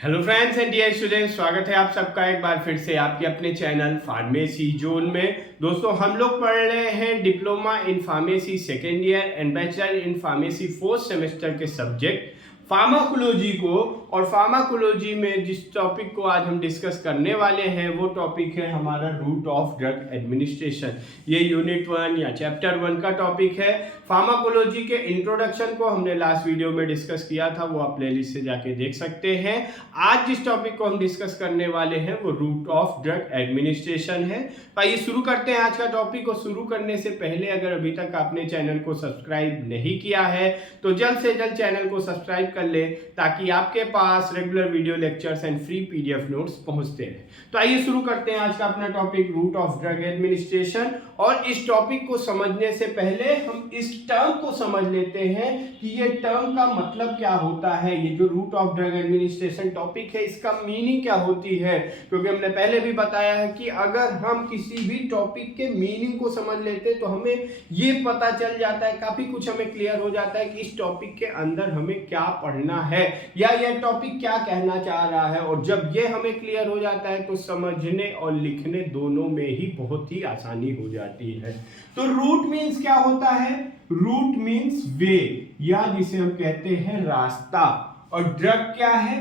Hello friends and dear students, स्वागत है आप सबका एक बार फिर से आपके अपने चैनल फार्मेसी जोन में। दोस्तों, हम लोग पढ़ रहे हैं diploma in pharmacy second year and bachelor in pharmacy fourth semester के सब्जेक्ट फार्माकोलॉजी को। और फार्माकोलॉजी में जिस टॉपिक को आज हम डिस्कस करने वाले हैं वो टॉपिक है हमारा रूट ऑफ ड्रग एडमिनिस्ट्रेशन। ये यूनिट 1 या चैप्टर 1 का टॉपिक है। फार्माकोलॉजी के इंट्रोडक्शन को हमने लास्ट वीडियो में डिस्कस किया था, वो आप प्लेलिस्ट से जाके देख सकते हैं। आज जिस टॉपिक को हम डिस्कस करने वाले हैं वो रूट ऑफ ड्रग एडमिनिस्ट्रेशन है। आइए शुरू करते हैं आज का टॉपिक। और शुरू करने से पहले अगर अभी तक आपने चैनल को सब्सक्राइब नहीं किया है तो जल्द से जल्द चैनल को सब्सक्राइब कर ले, ताकि आपके पास regular video lectures and free PDF notes पहुंचते रहे। तो आइए शुरू करते हैं आज का अपना topic route of drug administration. और इस टॉपिक को समझने से पहले हम इस टर्म को समझ लेते हैं कि ये टर्म का मतलब क्या होता है। ये जो route of drug administration topic है, इसका मीनिंग क्या होती है। क्योंकि हमने पहले भी बताया है कि अगर हम किसी भी टॉपिक के मीनिंग को समझ लेते तो हमें ये पता चल जाता है, काफी कुछ हमें क्लियर हो जाता है कि इस टॉपिक के अंदर हमें क्या पढ़ना है या यह टॉपिक क्या कहना चाह रहा है। और जब ये हमें क्लियर हो जाता है तो समझने और लिखने दोनों में ही बहुत ही आसानी हो जाती है। तो रूट मीन्स क्या होता है? रूट मीन्स वे, या जिसे हम कहते हैं रास्ता। और ड्रग क्या है?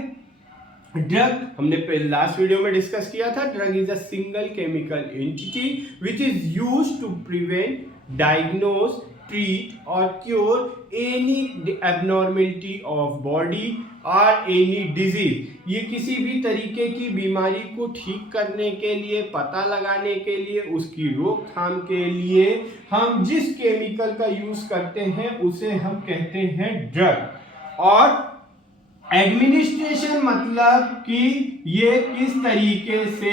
ड्रग हमने लास्ट वीडियो में डिस्कस किया था। Drug is a single chemical entity which is used to prevent, diagnose, treat और cure any abnormality of body और एनी डिजीज। ये किसी भी तरीके की बीमारी को ठीक करने के लिए, पता लगाने के लिए, उसकी रोकथाम के लिए हम जिस केमिकल का यूज करते हैं उसे हम कहते हैं ड्रग। और एडमिनिस्ट्रेशन मतलब कि ये किस तरीके से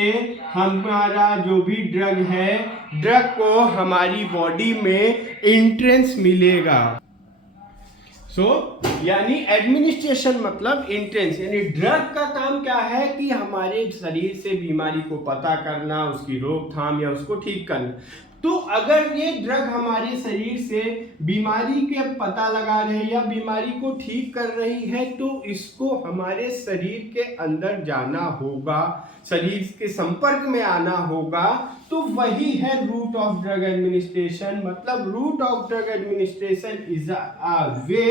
हमारा जो भी ड्रग है, ड्रग को हमारी बॉडी में एंट्रेंस मिलेगा। यानी एडमिनिस्ट्रेशन मतलब एंट्रेंस, यानी ड्रग का काम क्या है कि हमारे शरीर से बीमारी को पता करना, उसकी रोकथाम या उसको ठीक करना। तो अगर ये ड्रग हमारे शरीर से बीमारी के पता लगा रहे या बीमारी को ठीक कर रही है तो इसको हमारे शरीर के अंदर जाना होगा, शरीर के संपर्क में आना होगा। तो वही है रूट ऑफ ड्रग एडमिनिस्ट्रेशन। मतलब route of drug administration is a way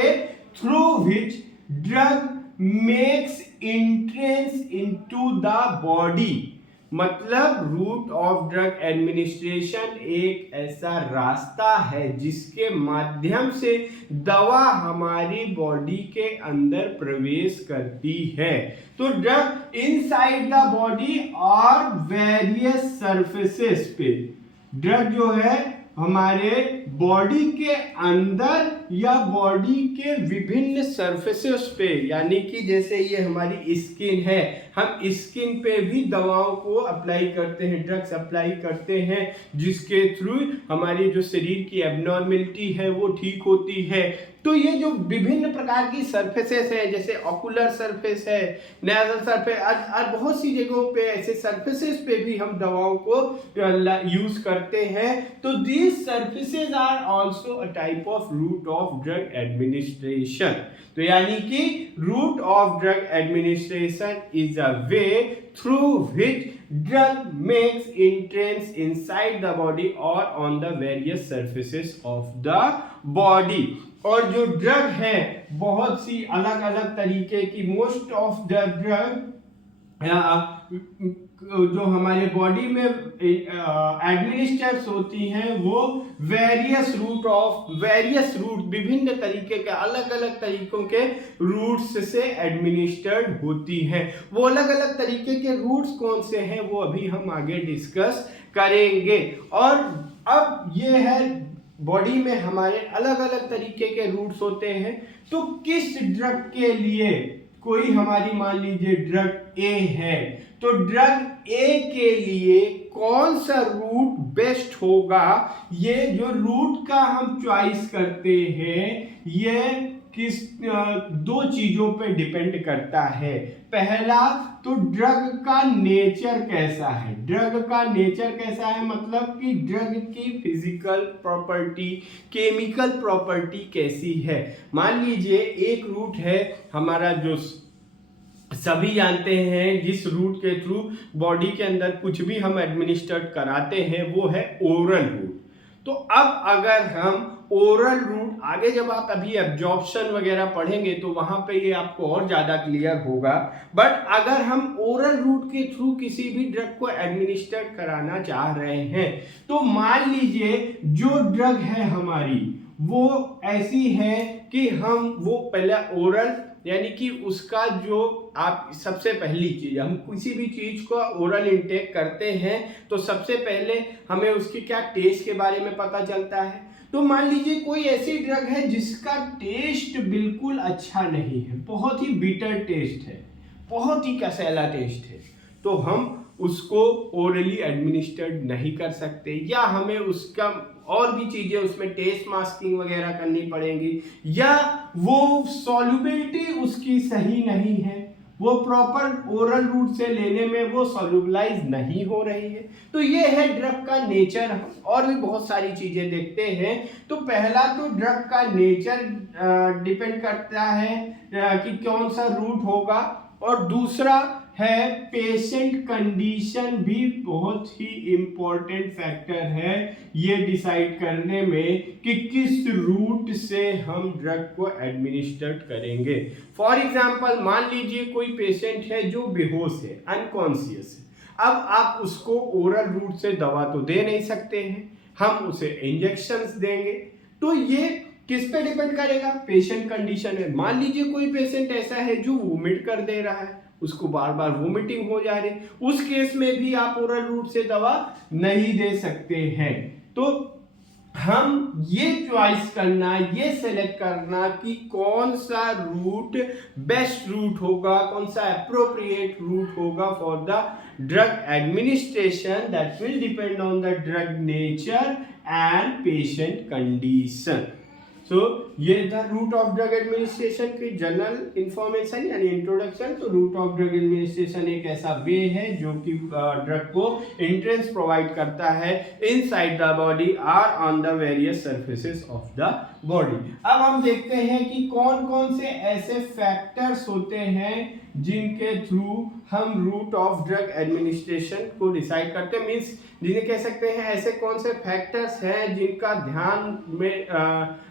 through which drug makes entrance into the body. मतलब रूट ऑफ ड्रग एडमिनिस्ट्रेशन एक ऐसा रास्ता है जिसके माध्यम से दवा हमारी बॉडी के अंदर प्रवेश करती है। तो ड्रग इनसाइड द बॉडी और वेरियस सरफेसेस पे, ड्रग जो है हमारे बॉडी के अंदर या बॉडी के विभिन्न सरफेसेस पे, यानी कि जैसे ये हमारी स्किन है, हम स्किन पे भी दवाओं को अप्लाई करते हैं, ड्रग्स अप्लाई करते हैं, जिसके थ्रू हमारी जो शरीर की एबनॉर्मेलिटी है वो ठीक होती है। तो ये जो विभिन्न प्रकार की सरफेसेस है, जैसे ऑकुलर सरफेस है, नेजल सरफेस, और बहुत सी जगहों पे ऐसे सरफेसेस पे भी हम दवाओं को यूज करते हैं। तो these surfaces are also a type of route of drug administration. तो यानी कि route of drug administration is a way through which drug makes entrance inside the body और on the various surfaces of the body. और जो drug है बहुत सी अलग अलग तरीके की, मोस्ट ऑफ द ड्रग जो हमारे बॉडी में एडमिनिस्ट्रेट होती हैं वो वेरियस रूट, विभिन्न तरीके के, अलग अलग तरीकों के रूट्स से एडमिनिस्टर्ड होती हैं। वो अलग अलग तरीके के रूट्स कौन से हैं वो अभी हम आगे डिस्कस करेंगे। और अब ये है बॉडी में हमारे अलग अलग तरीके के रूट्स होते हैं। तो किस ड्रग के लिए, कोई हमारी मान लीजिए ड्रग ए है, तो ड्रग ए के लिए कौन सा रूट बेस्ट होगा, ये जो रूट का हम चॉइस करते हैं ये किस दो चीजों पे डिपेंड करता है। पहला तो ड्रग का नेचर कैसा है। ड्रग का नेचर कैसा है मतलब कि ड्रग की फिजिकल प्रॉपर्टी, केमिकल प्रॉपर्टी कैसी है। मान लीजिए एक रूट है हमारा जो सभी जानते हैं जिस रूट के थ्रू बॉडी के अंदर कुछ भी हम एडमिनिस्टर कराते हैं वो है ओरल रूट। तो अब अगर हम ओरल रूट आगे जब आप अभी एब्जॉर्प्शन वगैरह पढ़ेंगे तो वहां पे ये आपको और ज्यादा क्लियर होगा, बट अगर हम ओरल रूट के थ्रू किसी भी ड्रग को एडमिनिस्टर कराना चाह रहे हैं तो मान लीजिए जो ड्रग है हमारी वो ऐसी है कि हम वो पहले ओरल यानी कि उसका जो आप सबसे पहली चीज हम किसी भी चीज को ओरल इंटेक करते हैं तो सबसे पहले हमें उसके क्या टेस्ट के बारे में पता चलता है। तो मान लीजिए कोई ऐसी ड्रग है जिसका टेस्ट बिल्कुल अच्छा नहीं है, बहुत ही बिटर टेस्ट है, बहुत ही कसैला टेस्ट है, तो हम उसको ओरली एडमिनिस्टर्ड नहीं कर सकते, या हमें उसका और भी चीजें उसमें टेस्ट मास्किंग वगैरह करनी पड़ेंगी, या वो सॉल्युबिलिटी उसकी सही नहीं है, वो प्रॉपर ओरल रूट से लेने में वो सॉल्युबलाइज नहीं हो रही है। तो ये है ड्रग का नेचर। और भी बहुत सारी चीजें देखते हैं। तो पहला तो ड्रग का नेचर डिपेंड करता है कि कौन सा रूट होगा, और दूसरा है पेशेंट कंडीशन भी बहुत ही इंपॉर्टेंट फैक्टर है ये डिसाइड करने में कि किस रूट से हम ड्रग को एडमिनिस्टर्ड करेंगे। फॉर एग्जांपल मान लीजिए कोई पेशेंट है जो बेहोश है, अनकॉन्शियस है, अब आप उसको ओरल रूट से दवा तो दे नहीं सकते हैं, हम उसे इंजेक्शंस देंगे। तो ये किस पे डिपेंड करेगा, पेशेंट कंडीशन है। मान लीजिए कोई पेशेंट ऐसा है जो वोमिट कर दे रहा है, उसको बार बार वोमिटिंग हो जा रही, उस केस में भी आप ओरल रूट से दवा नहीं दे सकते हैं। तो हम ये चॉइस करना, ये सेलेक्ट करना कि कौन सा रूट बेस्ट रूट होगा, कौन सा अप्रोप्रिएट रूट होगा for the drug administration, that will depend on the drug nature and patient condition. So ये था रूट ऑफ ड्रग एडमिनिस्ट्रेशन की जनरल इंफॉर्मेशन यानी इंट्रोडक्शन। तो रूट ऑफ ड्रग एडमिनिस्ट्रेशन एक ऐसा वे है जो कि ड्रग को एंट्रेंस प्रोवाइड करता है इनसाइड द बॉडी और on the various surfaces of the body. अब हम देखते हैं कि कौन कौन से ऐसे फैक्टर्स होते हैं जिनके थ्रू हम रूट ऑफ ड्रग एडमिनिस्ट्रेशन को डिसाइड करते हैं, मीन्स जिन्हें कह सकते हैं ऐसे कौन से फैक्टर्स हैं जिनका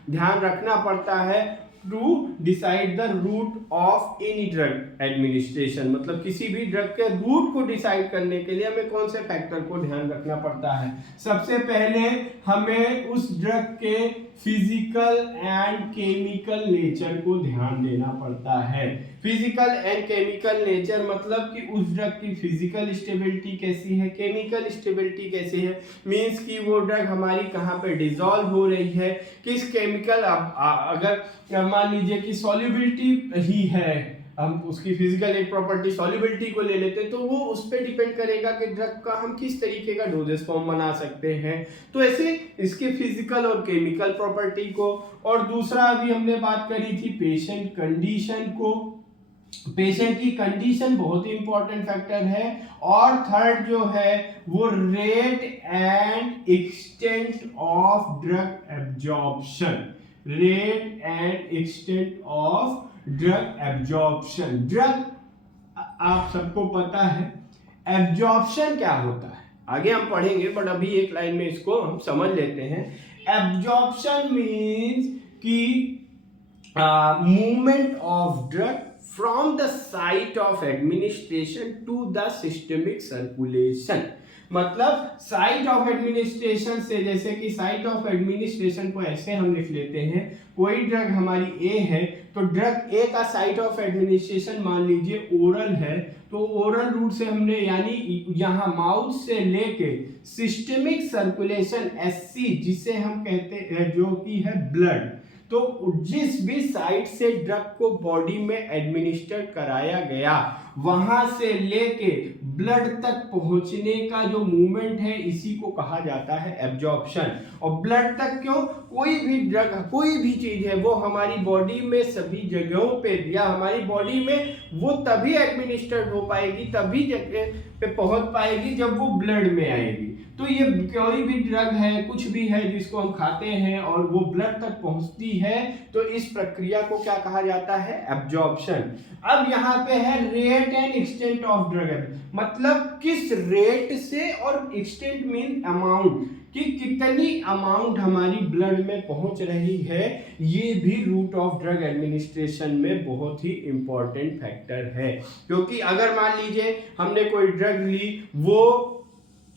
ध्यान रखना पड़ता है to decide the route of any drug administration. मतलब किसी भी ड्रग के रूट को डिसाइड करने के लिए हमें कौन से फैक्टर को ध्यान रखना पड़ता है। सबसे पहले हमें उस ड्रग के फिजिकल एंड केमिकल नेचर को ध्यान देना पड़ता है। फिजिकल एंड केमिकल नेचर मतलब कि उस ड्रग की फिजिकल स्टेबिलिटी कैसी है, केमिकल स्टेबिलिटी कैसी है, मींस कि वो ड्रग हमारी कहाँ पे डिसॉल्व हो रही है, किस केमिकल, अगर मान लीजिए कि सॉल्युबिलिटी ही है, हम उसकी फिजिकल एक प्रॉपर्टी सॉल्युबिलिटी को ले लेते हैं, तो वो उस पर डिपेंड करेगा कि ड्रग का हम किस तरीके का डोजेस फॉर्म बना सकते हैं। तो ऐसे इसके फिजिकल और केमिकल प्रॉपर्टी को, और दूसरा अभी हमने बात करी थी पेशेंट कंडीशन को, पेशेंट की कंडीशन बहुत ही इंपॉर्टेंट फैक्टर है। और थर्ड जो है वो rate and extent of drug absorption, rate and extent of drug absorption. Drug आप सबको पता है एब्जॉर्प्शन क्या होता है, आगे हम पढ़ेंगे, बट अभी एक लाइन में इसको हम समझ लेते हैं। एब्जॉर्प्शन मीन्स कि movement of drug from the site of administration to the systemic circulation। मतलब साइट ऑफ एडमिनिस्ट्रेशन से, जैसे कि साइट ऑफ एडमिनिस्ट्रेशन को ऐसे हम लिख लेते हैं, कोई ड्रग हमारी ए है तो ड्रग ए का साइट ऑफ एडमिनिस्ट्रेशन मान लीजिए ओरल है, तो ओरल रूट से हमने यानी यहाँ माउथ से लेके सिस्टमिक सर्कुलेशन एससी जिसे हम कहते हैं जो कि है ब्लड, तो जिस भी साइट से ड्रग को बॉडी में एडमिनिस्टर कराया गया वहां से लेके ब्लड तक पहुंचने का जो मूवमेंट है इसी को कहा जाता है एब्जॉर्प्शन। और ब्लड तक क्यों, कोई भी ड्रग कोई भी चीज है वो हमारी बॉडी में सभी जगहों पे या हमारी बॉडी में वो तभी एडमिनिस्टर्ड हो पाएगी, तभी जगह पे पहुंच पाएगी जब वो ब्लड में आएगी। तो ये कोई भी ड्रग है, कुछ भी है जिसको हम खाते हैं और वो ब्लड तक पहुंचती है तो इस प्रक्रिया को क्या कहा जाता है? एब्जॉर्प्शन। अब यहाँ पे है rate and extent of drug, मतलब किस रेट से, और एक्सटेंट मीन अमाउंट, कि कितनी अमाउंट हमारी ब्लड में पहुंच रही है, ये भी रूट ऑफ ड्रग एडमिनिस्ट्रेशन में बहुत ही इंपॉर्टेंट फैक्टर है। क्योंकि अगर मान लीजिए हमने कोई ड्रग ली, वो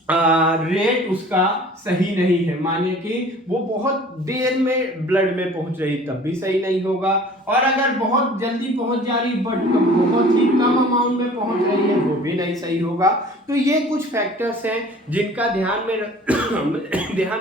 रेट उसका सही नहीं है, माने कि वो बहुत देर में ब्लड में पहुंच रही, तब भी सही नहीं होगा, और अगर बहुत जल्दी पहुंच जा रही बट बहुत ही कम अमाउंट में पहुंच रही है, वो भी नहीं सही होगा। तो ये कुछ फैक्टर्स हैं जिनका ध्यान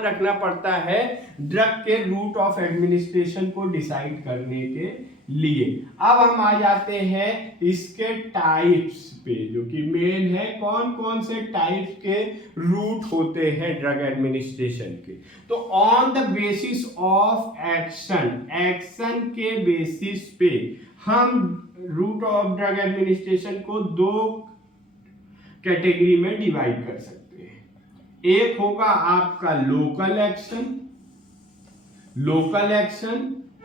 रखना पड़ता है ड्रग के रूट ऑफ एडमिनिस्ट्रेशन को डिसाइड करने के लिए। अब हम आ जाते हैं इसके टाइप्स पे, जो कि मेन है, कौन कौन से टाइप्स के रूट होते हैं ड्रग एडमिनिस्ट्रेशन के। तो on the basis of action के बेसिस पे हम रूट ऑफ ड्रग एडमिनिस्ट्रेशन को दो कैटेगरी में डिवाइड कर सकते हैं। एक होगा आपका लोकल एक्शन,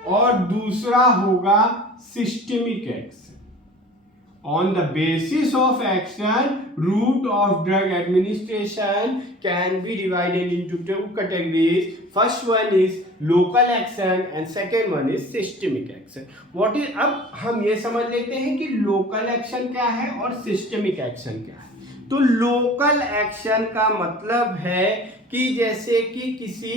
और दूसरा होगा systemic action. On the basis of action, route of drug administration can be divided into two categories. First one is local action and second one is systemic action. What is, अब हम ये समझ लेते हैं कि लोकल एक्शन क्या है और सिस्टमिक एक्शन क्या है। तो लोकल एक्शन का मतलब है कि जैसे कि किसी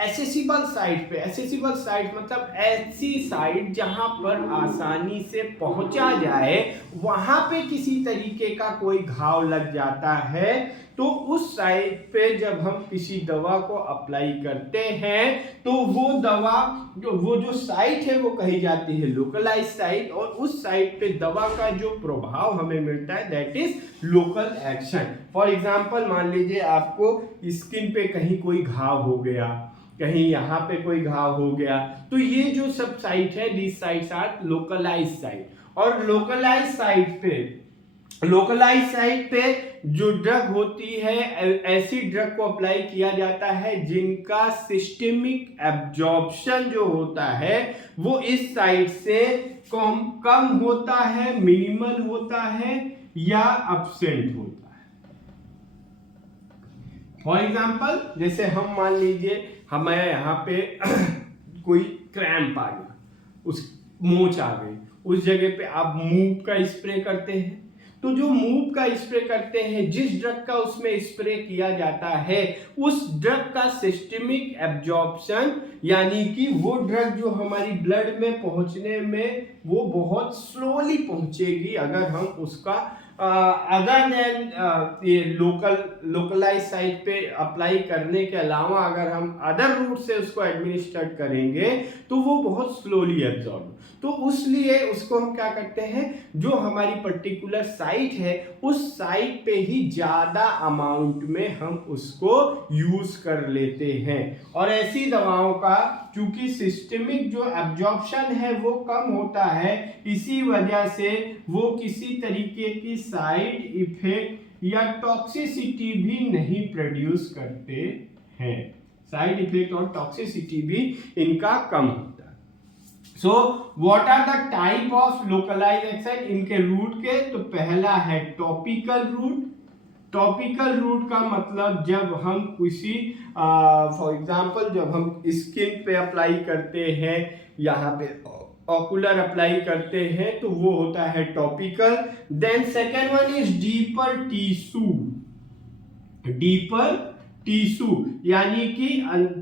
एसेसिबल साइट मतलब ऐसी साइट जहां पर आसानी से पहुंचा जाए, वहां पे किसी तरीके का कोई घाव लग जाता है, तो उस साइट पे जब हम किसी दवा को अप्लाई करते हैं तो वो दवा वो जो साइट है वो कही जाती है लोकलाइज साइट, और उस साइट पे दवा का जो प्रभाव हमें मिलता है that is local action. For example मान लीजिए आपको स्किन पे कहीं कोई घाव हो गया, कहीं यहाँ पे कोई घाव हो गया, तो ये जो सब साइट है this sites are localize site. और लोकलाइज साइट पे जो ड्रग होती है, ऐसी ड्रग को अप्लाई किया जाता है जिनका सिस्टमिक एब्जॉर्प्शन जो होता है वो इस साइट से कम होता है, मिनिमल होता है या एब्सेंट होता है। फॉर एग्जाम्पल जैसे हम मान लीजिए हमें यहाँ पे कोई क्रैम्प आ गया, उस मोच आ गई, उस जगह पे आप मूव का स्प्रे करते हैं। तो जो मूव का स्प्रे करते हैं, जिस ड्रग का उसमें स्प्रे किया जाता है, उस ड्रग का सिस्टमिक एब्जॉर्प्शन, यानी कि वो ड्रग जो हमारी ब्लड में पहुंचने में वो बहुत स्लोली पहुंचेगी अगर हम उसका अदर देन ये लोकलाइज साइट पे अप्लाई करने के अलावा अगर हम अदर रूट से उसको एडमिनिस्ट्रेट करेंगे तो वो बहुत स्लोली एब्जॉर्ब। तो उसलिए उसको हम क्या करते हैं, जो हमारी पर्टिकुलर साइट है उस साइट पे ही ज़्यादा अमाउंट में हम उसको यूज कर लेते हैं। और ऐसी दवाओं का चूंकि सिस्टमिक जो एब्जॉर्प्शन है वो कम होता है, इसी वजह से वो किसी तरीके की साइड इफेक्ट या टॉक्सिसिटी भी नहीं प्रोड्यूस करते हैं। साइड इफेक्ट और टॉक्सिसिटी भी इनका कम होता है। So what are the type of localize action, इनके रूट के, तो पहला है टॉपिकल रूट। टॉपिकल रूट का मतलब जब हम किसी फॉर एग्जांपल जब हम स्किन पे अप्लाई करते हैं, यहाँ पे ऑकुलर अप्लाई करते हैं, तो वो होता है topical. Then second one is deeper tissue, यानी कि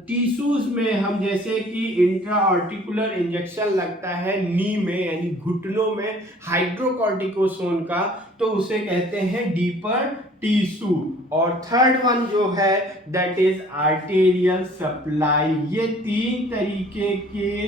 टिश्यूज में हम जैसे कि इंट्रा आर्टिकुलर इंजेक्शन लगता है नी में, यानी घुटनों में हाइड्रोकॉर्टिकोसोन का, तो उसे कहते हैं डीपर टिश्यू। और थर्ड वन जो है दैट इज आर्टेरियल सप्लाई। ये तीन तरीके के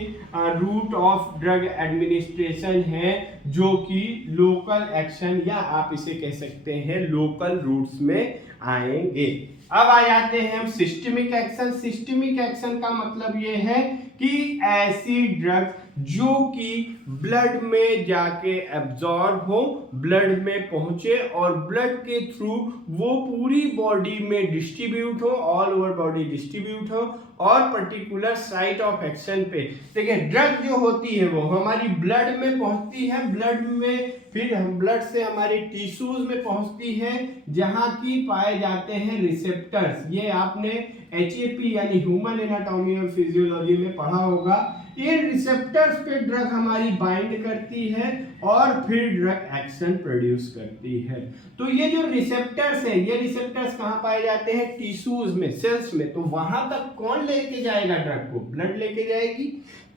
रूट ऑफ ड्रग एडमिनिस्ट्रेशन है जो कि लोकल एक्शन या आप इसे कह सकते हैं लोकल रूट्स में आएंगे। अब आ जाते हैं हम सिस्टमिक एक्शन। सिस्टमिक एक्शन का मतलब ये है कि ऐसी ड्रग जो कि ब्लड में जाके एब्जॉर्ब हो, ब्लड में पहुंचे और ब्लड के थ्रू वो पूरी बॉडी में डिस्ट्रीब्यूट हो, ऑल ओवर बॉडी डिस्ट्रीब्यूट हो और पर्टिकुलर साइट ऑफ एक्शन पे। देखिए ड्रग जो होती है वो हमारी ब्लड में पहुंचती है, ब्लड में फिर हम ब्लड से हमारे टिश्यूज में पहुंचती है जहां की पाए जाते हैं रिसेप्टर्स। ये आपने HAP यानी ह्यूमन एनाटॉमी और फिजियोलॉजी में पढ़ा होगा। ये रिसेप्टर्स पे ड्रग हमारी बाइंड करती है और फिर ड्रग एक्शन प्रोड्यूस करती है। तो ये जो रिसेप्टर्स है, ये रिसेप्टर्स कहाँ पाए जाते हैं? टिश्यूज में, सेल्स में। तो वहां तक कौन लेके जाएगा ड्रग को? ब्लड लेके जाएगी।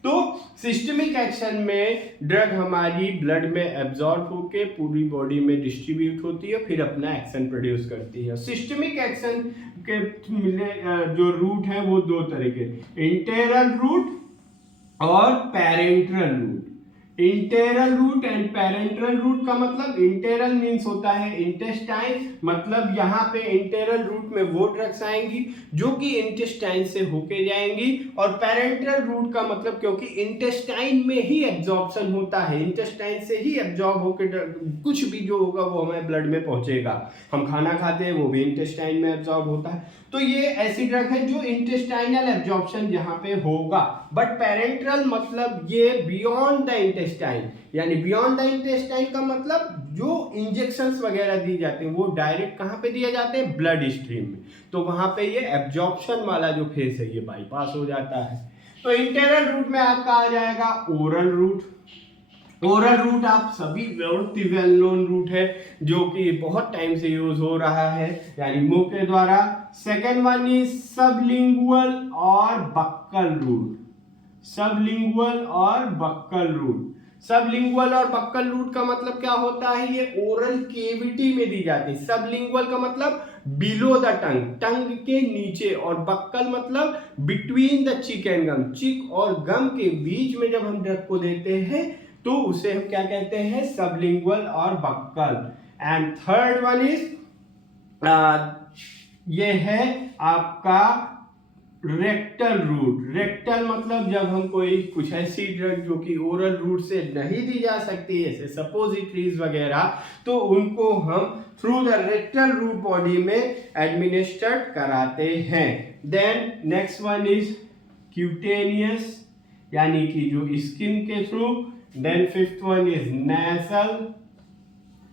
तो सिस्टमिक एक्शन में ड्रग हमारी ब्लड में एब्जॉर्ब होके पूरी बॉडी में डिस्ट्रीब्यूट होती है, फिर अपना एक्शन प्रोड्यूस करती है। सिस्टमिक एक्शन के जो रूट है वो दो तरह के, इंटेरल रूट और parenteral route. Enteral route and parenteral route का मतलब, इंटेरल मीन्स होता है इंटेस्टाइन, मतलब यहाँ पे इंटेरल रूट में वो ड्रग्स आएंगी जो कि इंटेस्टाइन से होके जाएंगी, और पैरेंट्रल रूट का मतलब क्योंकि इंटेस्टाइन में ही एब्जॉर्प्शन होता है, इंटेस्टाइन से ही एब्जॉर्ब होके कुछ भी जो होगा वो हमारे ब्लड में पहुंचेगा। हम खाना खाते हैं वो भी इंटेस्टाइन में एब्जॉर्ब होता है। तो ये ऐसी ड्रग है जो इंटेस्टाइनल एब्जॉर्प्शन यहाँ पे होगा। बट पैरेंट्रल मतलब ये बियॉन्ड द इंटेस्टाइन, यानी बियॉन्ड द इंटेस्टाइन का मतलब जो इंजेक्शंस वगैरह दी जाते हैं वो डायरेक्ट कहाँ पे दिए जाते हैं? ब्लड स्ट्रीम में। तो वहां पे ये एब्जॉर्प्शन वाला जो फेस है ये बाईपास हो जाता है। तो इंटेरल रूट में आपका आ जाएगा ओरल रूट। ओरल रूट आप सभी बहुत ही वेल नोन रूट है जो कि बहुत टाइम से यूज हो रहा है, यानी मुंह के द्वारा। सेकेंड वन इज सबलिंगुअल और बक्कल रूट। सबलिंगुअल और बक्कल रूट। सबलिंगुअल और बक्कल रूट का मतलब क्या होता है? ये ओरल केविटी में दी जाती है। सबलिंगुअल का मतलब बिलो द टंग, टंग के नीचे, और बक्कल मतलब बिटवीन द चिक एंड गम, चिक और गम के बीच में जब हम ड्रग को देते हैं तो उसे हम क्या कहते हैं? सबलिंगुअल और buccal. And third one is ये है आपका रेक्टल रूट। रेक्टल मतलब जब हम कोई कुछ ऐसी ड्रग जो कि ओरल रूट से नहीं दी जा सकती है, जैसे सपोजिटरीज वगैरह, तो उनको हम through the rectal route body में एडमिनिस्टर्ड कराते हैं। Then next one is cutaneous, यानी कि जो स्किन के through. Then fifth one is nasal.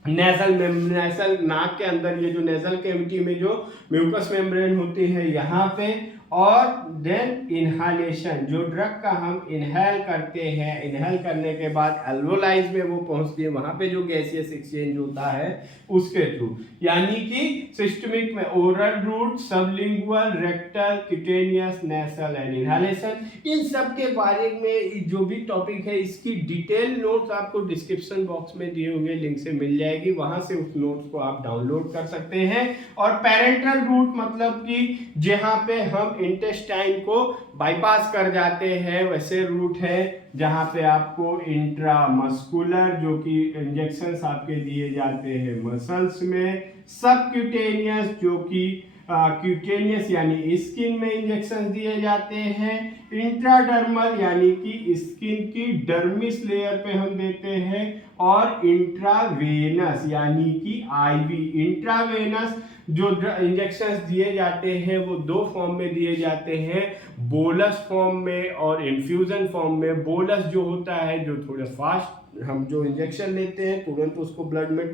Nasal नाक के अंदर, ये जो नेसल कैविटी में जो म्यूकस मेम्ब्रेन होती है यहाँ पे। और देन इनहालेशन, जो ड्रग का हम इनहेल करते हैं, इनहेल करने के बाद एल्वोलाइज में वो पहुंचती है, वहां पे जो गैसियस एक्सचेंज होता है उसके थ्रू। यानी कि सिस्टमिक में oral route, sublingual, rectal, cutaneous, nasal and inhalation. इन सब के बारे में जो भी टॉपिक है इसकी डिटेल नोट्स आपको डिस्क्रिप्शन बॉक्स में दिए हुए लिंक से मिल जाएगी, वहां से उस नोट्स को आप डाउनलोड कर सकते हैं। और पैरेंटल रूट मतलब कि जहां पे हम इंटेस्टाइन को बाईपास कर जाते हैं, वैसे रूट है जहां पे आपको इंट्रामस्कुलर जो कि इंजेक्शंस आपके दिए जाते हैं मसल्स में, सबक्यूटेनियस जो कि क्यूटेनियस यानी स्किन में इंजेक्शन दिए जाते हैं, इंट्राडर्मल यानी कि स्किन की डर्मिस लेयर पे हम देते हैं, और इंट्रावेनस यानी कि आईवी। इंट्रावेनस जो इंजेक्शंस दिए जाते हैं वो दो फॉर्म में दिए जाते हैं, बोलस फॉर्म में और इन्फ्यूजन फॉर्म में। बोलस जो होता है जो थोड़ा फास्ट, हम जो इंजेक्शन लेते हैं तुरंत उसको ब्लड में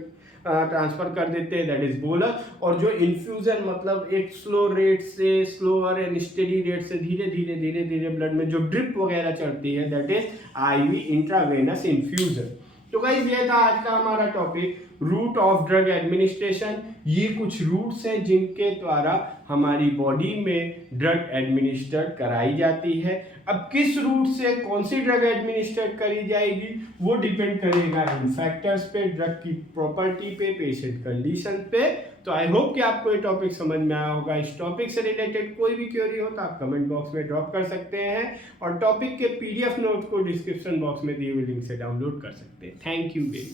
ट्रांसफर कर देते हैं, दैट इज बोलस। और जो इन्फ्यूजन मतलब एक स्लो रेट से, स्लोअर एंड स्टेडी रेट से धीरे धीरे धीरे धीरे ब्लड में जो ड्रिप वगैरह चढ़ती है, that is IV, intravenous infusion. तो गाइस ये था आज का हमारा topic, route of drug administration. ये कुछ रूट्स हैं जिनके द्वारा हमारी बॉडी में ड्रग एडमिनिस्ट्रेट कराई जाती है। अब किस रूट से कौन सी ड्रग एडमिनिस्ट्रेट करी जाएगी वो डिपेंड करेगा इन फैक्टर्स पे, ड्रग की प्रॉपर्टी पे, पेशेंट कंडीशन पे। तो आई होप कि आपको ये टॉपिक समझ में आया होगा। इस टॉपिक से रिलेटेड कोई भी क्वेरी हो तो आप कमेंट बॉक्स में ड्रॉप कर सकते हैं, और टॉपिक के PDF नोट्स को डिस्क्रिप्शन बॉक्स में दिए हुए लिंक से डाउनलोड कर सकते हैं। Thank you very much.